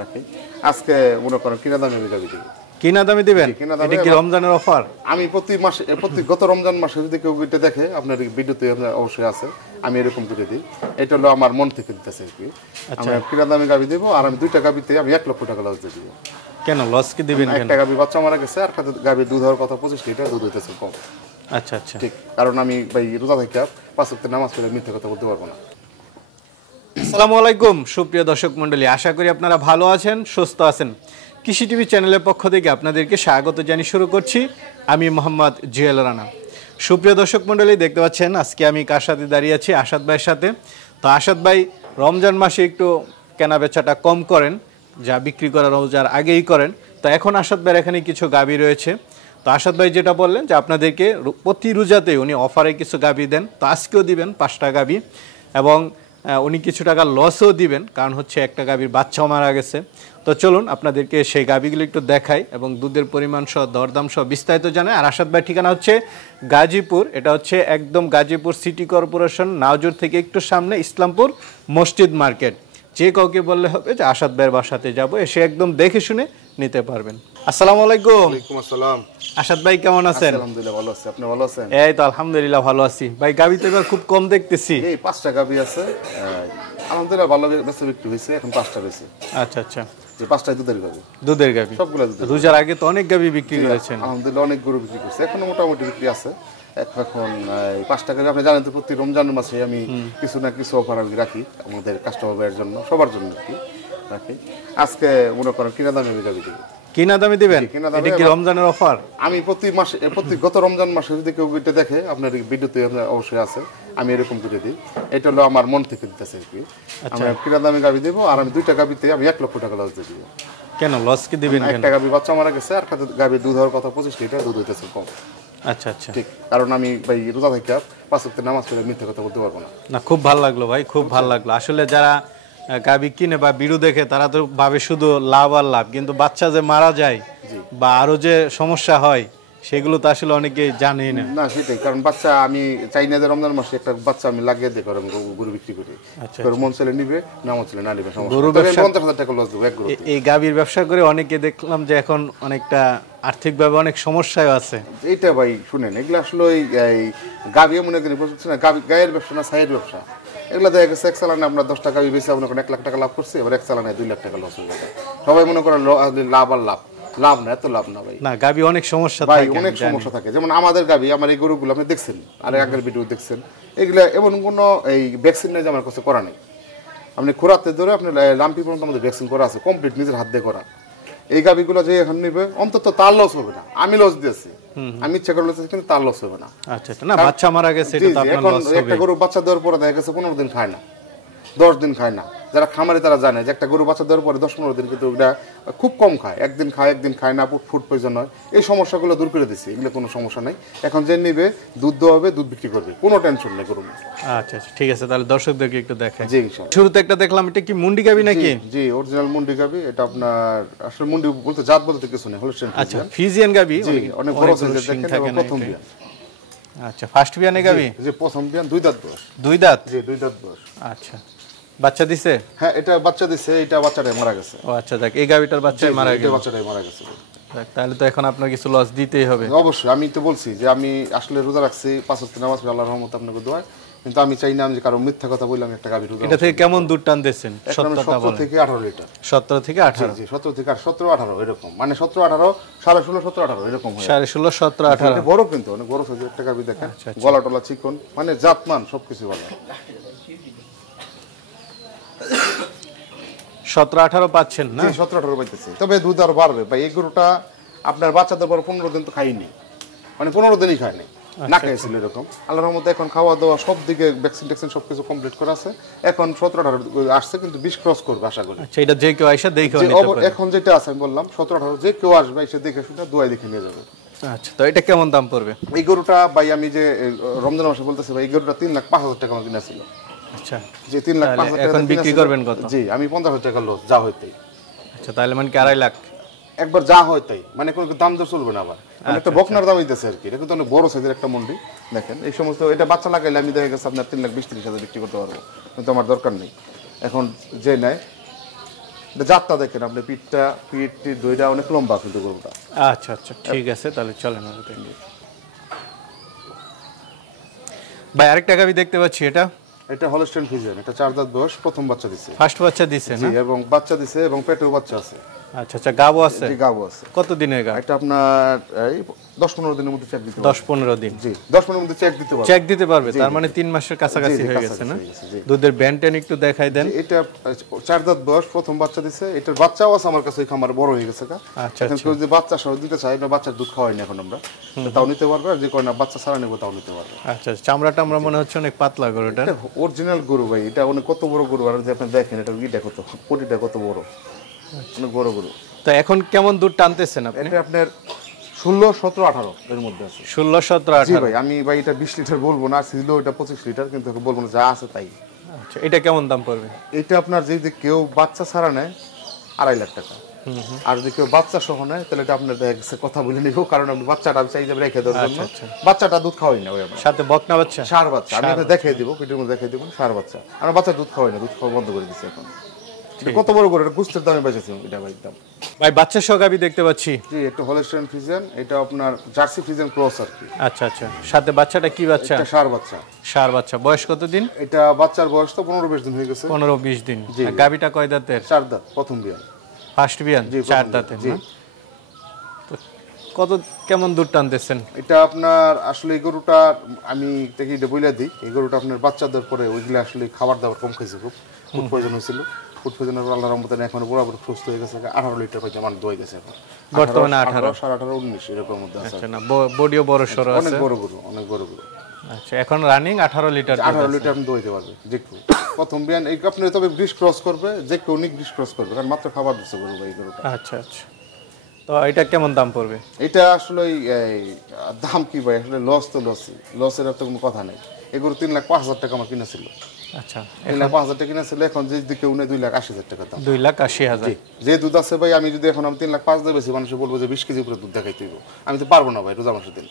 রাখি। আজকে মনে করেন কিনা দামে আমি গাবি দিব। কিনা দামে দিবেন? এটা কি রমজানের অফার? আমি প্রতি মাসে গত রমজান মাসে যদি কেউ এটা দেখে আপনার ভিডিওতে অবশ্যই আছে, আমি এরকম করে দিই। এটা হলো আমার মন থেকে দিতেছে আর কি। আমি কিনা দামে গাবি দেবো, আর আমি 2টা গাবিতে আমি 1 লক্ষ টাকা লস দিয়ে দিব। কেন লস কি দিবেন? একটা গাবি বাচ্চা মারা গেছে, আর একটা গাবি দুধ হওয়ার কথা 25 লিটার, দুধ হইতেছে কম। আচ্ছা আচ্ছা, ঠিক। কারণ আমি ভাই রোজা থেকে 5 ওয়াক্ত নামাজ পড়ে মিথ্যা কথা বলতে পারবো না। আসসালামু আলাইকুম সুপ্রিয় দর্শক মণ্ডলী, আশা করি আপনারা ভালো আছেন, সুস্থ আছেন। কৃষি টিভি চ্যানেলের পক্ষ থেকে আপনাদেরকে স্বাগত জানিয়ে শুরু করছি আমি মোহাম্মদ জুয়েল রানা। সুপ্রিয় দর্শক মণ্ডলী, দেখতে পাচ্ছেন আজকে আমি কার সাথে দাঁড়িয়ে আছি? আসাদ ভাইয়ের সাথে। তো আসাদ ভাই রমজান মাসে একটু কেনা বেচাটা কম করেন, যা বিক্রি করা রোজার আগেই করেন। তো এখন আসাদ ভাইয়ের এখানে কিছু গাভী রয়েছে। তো আসাদ ভাই যেটা বললেন যে আপনাদেরকে প্রতি রোজাতেই উনি অফারে কিছু গাভী দেন, তো আজকেও দিবেন 5টা গাভী, এবং উনি কিছু টাকা লসও দিবেন, কারণ হচ্ছে একটা গাভীর বাচ্চাও মারা গেছে। তো চলুন আপনাদেরকে সেই গাভীগুলো একটু দেখাই এবং দুধের পরিমাণ সহ দরদাম সহ বিস্তারিত জানাই। আর আসাদ ভাই ঠিকানা হচ্ছে গাজীপুর, এটা হচ্ছে একদম গাজীপুর সিটি কর্পোরেশন নাওজুর থেকে একটু সামনে ইসলামপুর মসজিদ মার্কেট। যে কাউকে বললে হবে যে আসাদ ভাইয়ের বাসাতে যাবো, এসে একদম দেখে শুনে নিতে পারবেন। আসসালামু আলাইকুম। ওয়ালাইকুম আসসালাম। আসাদ ভাই কেমন আছেন? আলহামদুলিল্লাহ ভালো আছি, আপনি ভালো আছেন? এই তো আলহামদুলিল্লাহ ভালো আছি। ভাই গাভী তো এবার খুব কম দেখতেছি। এই 5টা গাভী আছে, আলহামদুলিল্লাহ ভালো বেচা বিক্রি হয়েছে, এখন 5টা বেশি। আচ্ছা আচ্ছা, যে 5টাই দুধের গাভী। দুধের গাভী সবগুলো দুধের। রোজার আগে তো অনেক গাভী বিক্রি করেছেন। আলহামদুলিল্লাহ অনেক গরু বিক্রি করছে, এখনো মোটামুটি বিক্রি আছে। এখন এই 5টা গাভী আপনি জানেন তো, প্রতি রমজান মাসে আমি কিছু না কিছু অফার আমি রাখি আমাদের কাস্টমারের জন্য, সবার জন্য আর কি রাখি। আজকে মনে করেন কিনা দামে আমি গাভী দিব। কিনা দামে দিবেন? এটা কি রমজানের অফার? আমি প্রতি গত রমজান মাসে যদি কেউ এটা দেখে আপনার ভিডিওতে অবশ্যই আছে, আমি এরকম করে দিই। এটা হলো আমার মন থেকে দিতেছে আর কি। আমি কিনা দামে গাভী দেবো, আর আমি 2টা গাভীতে আমি 1 লক্ষ টাকা লস দিয়ে দিব। কেন লস কি দিবেন? একটা গাভী বাচ্চা মারা গেছে, আর একটা গাভী দুধ হওয়ার কথা 25 লিটার, দুধ হইতেছে কম। আচ্ছা আচ্ছা, ঠিক। কারণ আমি ভাই রোজা থেকে 5 ওয়াক্ত নামাজ পড়ে মিথ্যা কথা বলতে পারবো না। না, খুব ভালো লাগলো ভাই, খুব ভালো লাগলো। আসলে যারা গাভী কিনে বা বিড়ু দেখে তারা তো ভাবে শুধু লাভ আর লাভ, কিন্তু বাচ্চা যে মারা যায় বা আরো যে সমস্যা হয় সেগুলো তো আসলে অনেকে জানেই না। না সেটাই, কারণ বাচ্চা আমি চাই না যে রমজান মাসে একটা বাচ্চা আমি লাগিয়ে দিই, কারণ গরু বিক্রি করি। মন ছেলে নিবে, না মন ছেলে না নিবে, গরু ব্যবসা 50,000 টাকা লস দেবো এক গরু। এই গাভীর ব্যবসা করে অনেকে দেখলাম যে এখন অনেকটা আর্থিকভাবে অনেক সমস্যায় আছে। এইটা ভাই শুনেন, এগুলো আসলে এই গাভী মনে করি বলছি না, গায়ের ব্যবসা না ছাইয়ের ব্যবসা। এগুলো দেখা গেছে এক চালানে আমরা 10 টাকা বেশি আপনার 1 লাখ টাকা লাভ করছি, এবার এক চালানে 2 লাখ টাকা লস হয়ে যাবে। সবাই মনে করেন লাভ আর লাভ, লাভ না, এত লাভ না ভাই। না, গাভী অনেক সমস্যা ভাই, থাকে, অনেক সমস্যা থাকে। যেমন আমাদের গাভী, আমার এই গরুগুলো আপনি দেখছেন, আর আগের ভিডিও দেখছেন, এগুলো এমন কোনো এই ভ্যাকসিন নেই যে আমার কাছে করা নেই। আপনি খোরাতে ধরে আপনি লাম্পি পর্যন্ত আমাদের ভ্যাকসিন করা আছে, কমপ্লিট নিজের হাত দিয়ে করা। এই গাভীগুলো যে এখন নিবে, অন্তত তার লস হবে না। আমি লস দিয়েছি, আমি ইচ্ছা করে লস দিয়েছি, কিন্তু তার লস হবে না। আচ্ছা আচ্ছা, না বাচ্চা মারা গেছে এটা তো আপনার লস হবে। একটা গরু বাচ্চা দেওয়ার পরে দেখা গেছে 15 দিন খায় না, 10 দিন খায় না। যারা খামারে তারা জানে যে একটা গরু বাচ্চা দেওয়ার পরে 10-15 দিন কিন্তু ওটা খুব কম খায়। একদিন খায় না, ফুড পয়জন হয়। এই সমস্যাগুলো দূর করে দিচ্ছি, এগুলো কোনো সমস্যা নাই। এখন যে নিবে দুধ দেওয়া হবে, দুধ বিক্রি করবে, কোনো টেনশন নেই গরু। আচ্ছা আচ্ছা, ঠিক আছে, তাহলে দর্শকদেরকে একটু দেখাই। জি ইনশাআল্লাহ। শুরুতে একটা দেখলাম, এটা কি মুন্ডি গাভী নাকি? জি অরিজিনাল মুন্ডি গাভী। এটা আপনার আসলে মুন্ডি বলতে জাত বলতে কিছু নেই, হলস্টেইন। আচ্ছা, ফ্রিজিয়ান গাভী, অনেক বড় সাইজের দেখেন, প্রথম বিয়ান। আচ্ছা, ফার্স্ট বিয়ানে গাভী? জি প্রথম বিয়ান, 2 দাঁত বয়স। 2 দাঁত? জি 2 দাঁত বয়স। আচ্ছা, বাচ্চা দিছে? হ্যাঁ, এটা বাচ্চা দিছে, এটা বাচ্চাটাই মারা গেছে। ও আচ্ছা, দেখ এই গাভীটার বাচ্চাই মারা গেছে। এটা বাচ্চাটাই মারা গেছে। তাহলে তো এখন আপনার কিছু লস দিতেই হবে। অবশ্যই, আমি তো বলছি যে আমি আসলে রোজা রাখছি, 5 ওয়াক্ত নামাজ পড়ি, আল্লাহর রহমতে আপনাকে দোয়া। কিন্তু আমি চাই না যে কারো মিথ্যা কথা বললাম একটা গাভী রোজা। এটা থেকে কেমন দুধ টানতেছেন? 17 থেকে 18 লিটার। 17 থেকে 18? জি 17 থেকে 18 এরকম, মানে 17-18, 16.5, 17-18 এরকম হয়। 16.5, 17-18 এটা বড়, কিন্তু অনেক বড় সাইজের একটা গাভী দেখেন। গলা টলা চিকন, মানে জাতমান সবকিছু ভালো। 17-18 পাচ্ছেন না? 17-18 পাইতেছি, তবে দুধ আরো বাড়বে ভাই। এই গরুটা আপনার বাচ্চাদের পর 15 দিন তো খাইনি, মানে 15 দিনই খায়নি, না খাইছিল এরকম। আল্লাহর রহমতে এখন খাওয়া দাওয়া সব দিকে ভ্যাকসিন সবকিছু কমপ্লিট করা আছে। এখন 17-18 আসছে, কিন্তু 20 ক্রস করবে আশা করি। আচ্ছা, এটা যে কেউ আইসা দেখে নিতে পারে। এখন যেটা আছে আমি বললাম 17-18, যে কেউ আসবে এসে দেখে শুনে দোয়াই দেখে নিয়ে যাবে। আচ্ছা, তো এটা কেমন দাম পড়বে? এই গরুটা ভাই আমি যে রমজান মাসে বলতেছি ভাই, এই গরুটা 3,05,000 টাকা আমার কিনা ছিল। আচ্ছা, যে 3,05,000 টাকা এখন বিক্রি করবেন কত? জি আমি 50,000 টাকা লস যা হইতেই। আচ্ছা, তাহলে মানে কি 2.5 লাখ একবার যা হয় তাই, মানে কোনো দাম দর চলবে না আবার। একটা বকনার দাম হইতেছে আর কি। এটা কিন্তু অনেক বড় সাইজের একটা মন্ডি দেখেন। এই সমস্ত এটা বাচ্চা লাগাইলে আমি দেখা গেছে আপনার 3,20,30,000 বিক্রি করতে পারবো, কিন্তু আমার দরকার নেই। এখন যে নেয় এটা জাতটা দেখেন আপনি, পিঠ দইটা অনেক লম্বা কিন্তু গরুটা। আচ্ছা আচ্ছা ঠিক আছে, তাহলে চলেন আর দেখি। ভাই আরেকটা গাভী দেখতে পাচ্ছি, এটা হলস্টাইন ফ্রিজিয়ান, এটা 4 দাঁত বয়স, প্রথম বাচ্চা দিছে। ফার্স্ট বাচ্চা দিছে না? জি, এবং বাচ্চা দিছে এবং পেটেও বাচ্চা আছে। আচ্ছা আচ্ছা, গাবও আছে? জি, গাবও আছে। কত দিনের গাব? এটা আপনার এই 10-15 দিনের মধ্যে চেক দিতে পারবে। 10-15 দিন? জি, 10-15 মধ্যে চেক দিতে পারবে। চেক দিতে পারবে, তার মানে 3 মাসের কাছাকাছি হয়ে গেছে না? দুধের ব্যান্টেন একটু দেখাই দেন। এটা 4 দাঁত বয়স, প্রথম বাচ্চা দিছে। এটার বাচ্চাও আছে আমার কাছে, খামারে বড় হয়ে গেছে। আচ্ছা এখন কেউ যদি বাচ্চা সহ দিতে চায়, এটা বাচ্চার দুধ খাওয়াই না এখন আমরা, তাও নিতে পারবে। আর যে কোনো না বাচ্চা ছাড়া নেবো তাও নিতে পারবে। আচ্ছা, চামড়াটা আমরা মনে হচ্ছে অনেক পাতলা গরুটা। অরিজিনাল গরু ভাই, এটা অনেক কত বড় গরু। আর যদি আপনি দেখেন এটা কত কোটিটা কত বড়, অনেক বড় গরু। তো এখন কেমন দুধ টানতেছেন আপনি? এটা আপনার 16, 17, 18 এর মধ্যে আছে। 16, 17, 18? জি ভাই, আমি ভাই এটা 20 লিটার বলবো না, ছিল এটা 25 লিটার, কিন্তু বলবো না, যা আছে তাই। আচ্ছা, এটা কেমন দাম পড়বে? এটা আপনার যদি কেউ বাচ্চা ছাড়া নেয় 2.5 লাখ টাকা। আর যদি কেউ বাচ্চা সহ নেয় তাহলে এটা আপনার কথা বলে নিব, কারণ আপনি বাচ্চাটা চাই যাবে রেখে দেওয়ার জন্য। বাচ্চাটা দুধ খাওয়াই না, ওই আপনার সাথে বকনা বাচ্চা, ষাঁড় বাচ্চা। আমি এটা দেখিয়ে দিব, ভিডিওর মধ্যে দেখিয়ে দিব, ষাঁড় বাচ্চা। আমরা বাচ্চা দুধ খাওয়াই না, দুধ খাওয়া বন্ধ করে দিচ্ছি এখন। কত বড় করে এটা গুস্তের দামে বেচেছি এটা ভাই দাম। ভাই বাচ্চা সহ গাভী দেখতে পাচ্ছি। জি, একটা হলস্টাইন ফ্রিজিয়ান, এটা আপনার জার্সি ফ্রিজিয়ান ক্রস আর কি। আচ্ছা আচ্ছা, সাথে বাচ্চাটা কি বাচ্চা? এটা ষাঁড় বাচ্চা। ষাঁড় বাচ্চা, বয়স কত দিন? এটা বাচ্চার বয়স তো 15-20 দিন হয়ে গেছে। 15-20 দিন। গাভীটা কয় দাঁতের? 4 দাঁত, প্রথম বিয়ান। ফার্স্ট বিয়ান, 4 দাঁতের না? তো কত কেমন দুধ টানতেছেন? এটা আপনার আসলে এই গরুটা আমি থেকে এটা বইলা দিই, এই গরুটা আপনার বাচ্চা দেওয়ার পরে ওইগুলো আসলে খাবার দাবার কম খাইছে, খুব ফুড পয়জন হয়েছিল। ফুড পয়জনের আল্লাহর রহমতে এখন বরাবর সুস্থ হয়ে গেছে। 18 লিটার পাইছে আমার দই গেছে এখন বর্তমানে। 18, 18, 19 এরকম মধ্যে আছে। আচ্ছা, না বডিও বড় সরো আছে, অনেক বড় গরু, অনেক বড় গরু। আচ্ছা, এখন রানিং 18 লিটার। 18 লিটার আপনি দইতে পারবে যে কেউ। প্রথম বিয়ান এই আপনি তবে ব্রিজ ক্রস করবে, যে কেউ অনেক ব্রিজ ক্রস করবে, কারণ মাত্র খাবার দিচ্ছে গরু ভাই গরুটা। আচ্ছা আচ্ছা, তো এটা কেমন দাম পড়বে? এটা আসলে দাম কি ভাই, আসলে লস তো লসের তো কোনো কথা নেই। এগুলো 3,05,000 টাকা আমার কিনেছিল। আচ্ছা, 3,05,000 টাকা কিনেছিল, এখন যদি কেউ নেই 2,80,000 টাকা দাম। 2,80,000? যে দুধ আছে ভাই, আমি যদি এখন 3,05,000 দিয়ে বেশি, মানুষ বলবো যে 20 কেজি উপরে দুধ দেখাইতে হবে। আমি তো পারবো না ভাই, রোজা মাসের দিন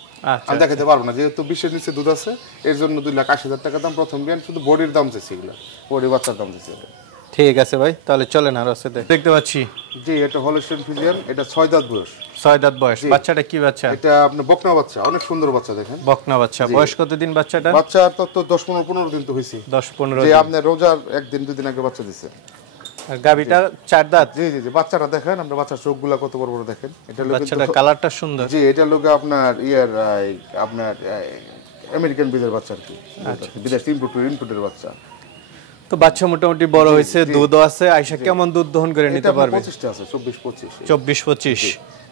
আমি দেখাইতে পারবো না, যেহেতু 20-এর নিচে দুধ আছে, এর জন্য 2,80,000 টাকা দাম প্রথম বিয়ান। শুধু বডির দাম চাইছে, এগুলো বডি বাচ্চার দাম চাইছে। ঠিক আছে ভাই, তাহলে চলেন আর আছে দেখতে পাচ্ছি। জি, এটা হলস্টাইন ফ্রিজিয়ান, এটা 6 দাঁত বয়স। 6 দাঁত বয়স। বাচ্চাটা কি বাচ্চা? এটা আপনার বকনা বাচ্চা, অনেক সুন্দর বাচ্চা দেখেন। বকনা বাচ্চা, বয়স কত দিন বাচ্চাটা? বাচ্চা তো 10-15 দিন তো হইছে। 10-15 যে দিন। আপনার রোজার 1-2 দিন আগে বাচ্চা দিছে। আর গাভীটা 4 দাঁত? জি জি জি, বাচ্চাটা দেখেন, আমরা বাচ্চার চোখগুলা কত বড় বড় দেখেন। এটা বাচ্চাটা কালারটা সুন্দর। জি, এটা লোকে আপনার আপনার আমেরিকান বিদের বাচ্চা আর কি, বিদেশ ইনপুটের বাচ্চা। তো বাচ্চা মোটামুটি বড় হয়েছে, দুধও আছে। আয়শা কেমন দুধ দহন করে নিতে পারবে? 25টা আছে, 24-25। 24-25?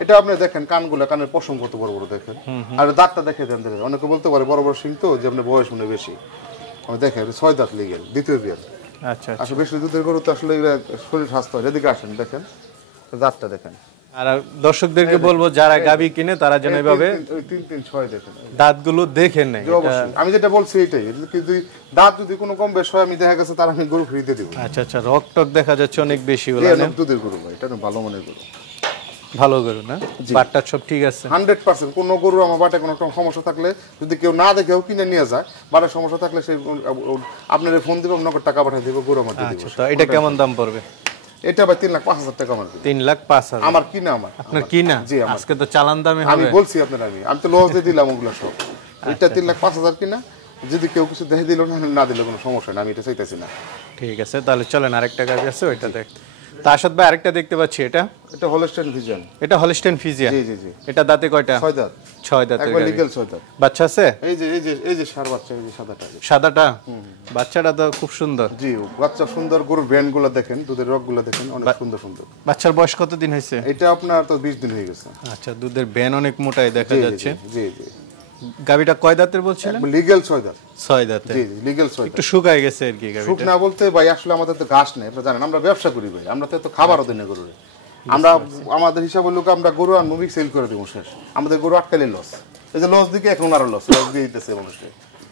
এটা আপনি দেখেন কানগুলা, কানের পশম কত বড় বড় দেখেন। আর দাঁতটা দেখে দেন, অনেকে বলতে পারে বড় বড় সিং তো, যে আপনার বয়স মনে বেশি। আমি দেখেন 6 দাঁত লিগেল, দ্বিতীয় বিয়ার। আচ্ছা, আসলে বেশি দুধের গরু তো আসলে শরীর স্বাস্থ্য হয়। এদিকে আসেন, দেখেন দাঁতটা দেখেন। আর দর্শকদেরকে বলবো যারা গাভী কিনে তারা যেন এইভাবে 3-3-6 দেখেন, দাঁতগুলো দেখেন না। আমি যেটা বলছি এটাই, কিন্তু দাঁত যদি কোনো কম বেশ হয়, আমি দেখা গেছে তার আমি গরু ফ্রিতে দিব। আচ্ছা আচ্ছা, রক টক দেখা যাচ্ছে অনেক বেশি। দুধের গরু ভাই, এটা ভালো মনের গরু, ভালো গরু না? বাটটা সব ঠিক আছে 100%। কোনো গরু আমার বাটে কোনো সমস্যা থাকলে, যদি কেউ না দেখেও কিনে নিয়ে যায়, বাটের সমস্যা থাকলে সেই আপনার ফোন দিব, নগদ টাকা পাঠিয়ে দিব, গরু আমার দিয়ে দিব। তো এটা কেমন দাম পড়বে? এটা ভাই 3,05,000 টাকা আমার। 3,05,000 আমার কিনা? আপনার কিনা? জি, আজকে তো চালান দামে হবে। আমি বলছি আপনার, আমি তো লস দিয়ে দিলাম ওগুলো সব। এটা 3,05,000 কিনা, যদি কেউ কিছু দেখে দিল না দিলে কোনো সমস্যা না, আমি এটা চাইতেছি না। ঠিক আছে, তাহলে চলেন আরেকটা গাভী আছে ওইটা দেখ। তারসাদ ভাই আরেকটা দেখতে পাচ্ছি, এটা হলস্টাইন ফ্রিজিয়ান। এটা হলস্টাইন ফ্রিজিয়ান? জি জি জি। এটা দাঁতে কয়টা? 6 দাঁত। 6 দাঁতের একবার গাভী। লিগ্যাল 6 দাঁত। বাচ্চা আছে? এই যে ষাঁড় বাচ্চা, এই যে সাদাটা। সাদাটা? বাচ্চাটা তো খুব সুন্দর। জি, বাচ্চা সুন্দর। গরুর ব্যান্ডগুলো দেখেন, দুধের রগগুলো দেখেন, অনেক সুন্দর সুন্দর। বাচ্চার বয়স কত দিন হয়েছে? এটা আপনার তো 20 দিন হয়ে গেছে। আচ্ছা, দুধের ব্যান অনেক মোটাই দেখা যাচ্ছে। জি জি। গাভীটা কয় দাঁতের বলছিলেন? লিগ্যাল 6 দাঁত। 6 দাঁতের? জি জি, লিগ্যাল 6 দাঁত। একটু শুকায় গেছে আর কি গাভীটা। শুকনা বলতে ভাই আসলে আমাদের তো ঘাস নেই, আপনারা জানেন, আমরা ব্যবসা করি ভাই, আমরা তো খাবারও দেই না গরুরে। আমরা আমাদের হিসাব হলো আমরা গরু আর মুভি সেল করে দিব শেষ। আমাদের গরু আটকালে লস, এই যে লস দিকে এখন আরো লস দিয়ে দিতেছে মানুষকে।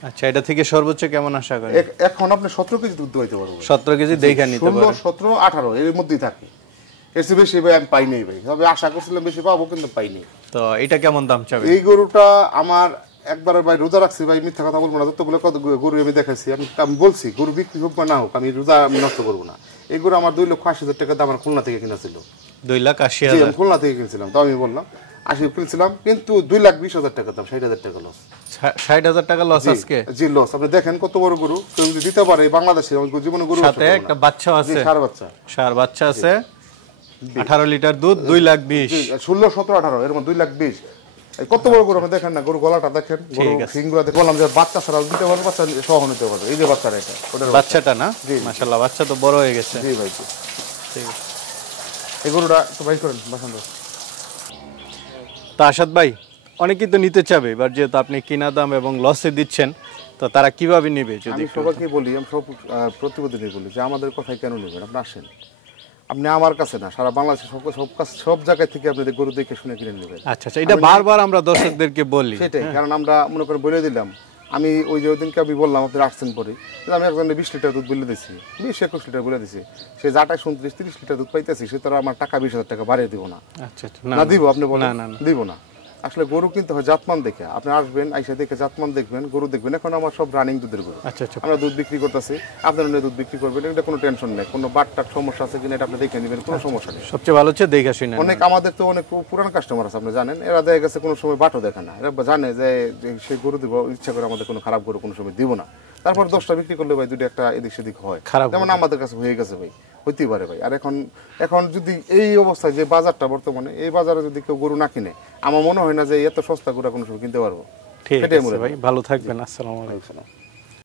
আচ্ছা, এটা থেকে সর্বোচ্চ কেমন আশা করেন? এখন আপনি 17 কেজি দুধ দইতে পারবেন। 17 কেজি দেখে নিতে পারবেন। 16, 17, 18 এর মধ্যেই থাকে। এর চেয়ে বেশি ভাই আমি পাই নাই ভাই, তবে আশা করছিলাম বেশি পাবো, কিন্তু পাইনি। তো এটা কেমন দাম চাবেন? এই গরুটা আমার একবার ভাই রোজা রাখছি ভাই, মিথ্যা কথা বলবো না, যতগুলো কত গরু আমি দেখাইছি, আমি বলছি গরু বিক্রি হোক বা না হোক, আমি রোজা আমি নষ্ট করবো না। এই গরু আমার 2,80,000 টাকা দাম আমার খুলনা থেকে কিনা ছিল। 2,80,000 আমি খুলনা থেকে কিনছিলাম, তো আমি বললাম 80 কিনছিলাম, কিন্তু 2,20,000 টাকা দাম, 60,000 টাকা লস। 60,000 টাকা লস আজকে? জি লস। আপনি দেখেন কত বড় গরু, কেউ যদি দিতে পারে বাংলাদেশে জীবনে গরু সাথে একটা বাচ্চা আছে, ষাঁড় বাচ্চা আছে, 18 লিটার দুধ, 2,20,000, 16, 17, 18 এর মধ্যে 2,20,000। কত বড় গরু আপনি দেখেন না, গরু গলাটা দেখেন, গরু সিংগুলা দেখে বললাম যে বাচ্চা ছাড়া দিতে পারবে, বাচ্চা সহ নিতে পারবে। এই যে বাচ্চাটা, এটা ওটার বাচ্চাটা না? মাশাআল্লাহ, বাচ্চা তো বড় হয়ে গেছে। জি ভাই, ঠিক আছে। এই গরুটা তো ভাই করেন পছন্দ। তো আসাদ ভাই, অনেকেই তো নিতে চাবে, এবার যেহেতু আপনি কিনা দাম এবং লসে দিচ্ছেন, তো তারা কিভাবে নেবে? যদি আমি সবাইকে বলি, আমি সব প্রতিবেদনে বলি যে আমাদের কথাই কেন নেবেন, আপনি আসেন, আপনি আমার কাছে না, সারা বাংলাদেশে সব জায়গায় থেকে আপনি গরু দেখে শুনে কিনে নেবেন। আচ্ছা, এটা বারবার আমরা দর্শকদেরকে বলি। সেটাই, কারণ আমরা মনে করে বলে দিলাম। আমি ওই যে ওইদিনকে আমি বললাম আপনি আসছেন পরে, আমি একজন 20 লিটার দুধ বলে দিচ্ছি, 20-21 লিটার বলে দিচ্ছি, সে যাটায় 29-30 লিটার দুধ পাইতেছি, সে তো আমার টাকা 20,000 টাকা বাড়িয়ে দিব না। আচ্ছা, না দিব? আপনি বলেন দিব না। আসলে গরু কিনতে হয় জাতমান দেখে। আপনি আসবেন, আইসা দেখে জাতমান দেখবেন, গরু দেখবেন। এখন আমার সব রানিং দুধের গরু, আমরা দুধ বিক্রি করতেছি, আপনারা দুধ বিক্রি করবেন, এটা কোনো টেনশন নেই। কোনো বাটটার সমস্যা আছে কিনা এটা আপনি দেখে নেবেন, কোনো সমস্যা নেই। সবচেয়ে ভালো হচ্ছে দেখে শুনে। অনেক আমাদের তো অনেক পুরান কাস্টমার আছে, আপনি জানেন, এরা দেখা গেছে কোনো সময় বাটও দেখে না, এরা জানে যে সে গরু দিব, ইচ্ছা করে আমাদের কোনো খারাপ গরু কোনো সময় দিব না। তারপর 10টা বিক্রি করলে ভাই 2টা একটা এদিক সেদিক হয়, যেমন আমাদের কাছে হয়ে গেছে ভাই, হইতেই পারে ভাই। আর এখন যদি এই অবস্থায় যে বাজারটা বর্তমানে, এই বাজারে যদি কেউ গরু না কিনে, আমার মনে হয় না যে এত সস্তা গরু কোনো সময় কিনতে পারবো। ঠিক আছে ভাই, ভালো থাকবেন। আসসালামু আলাইকুম।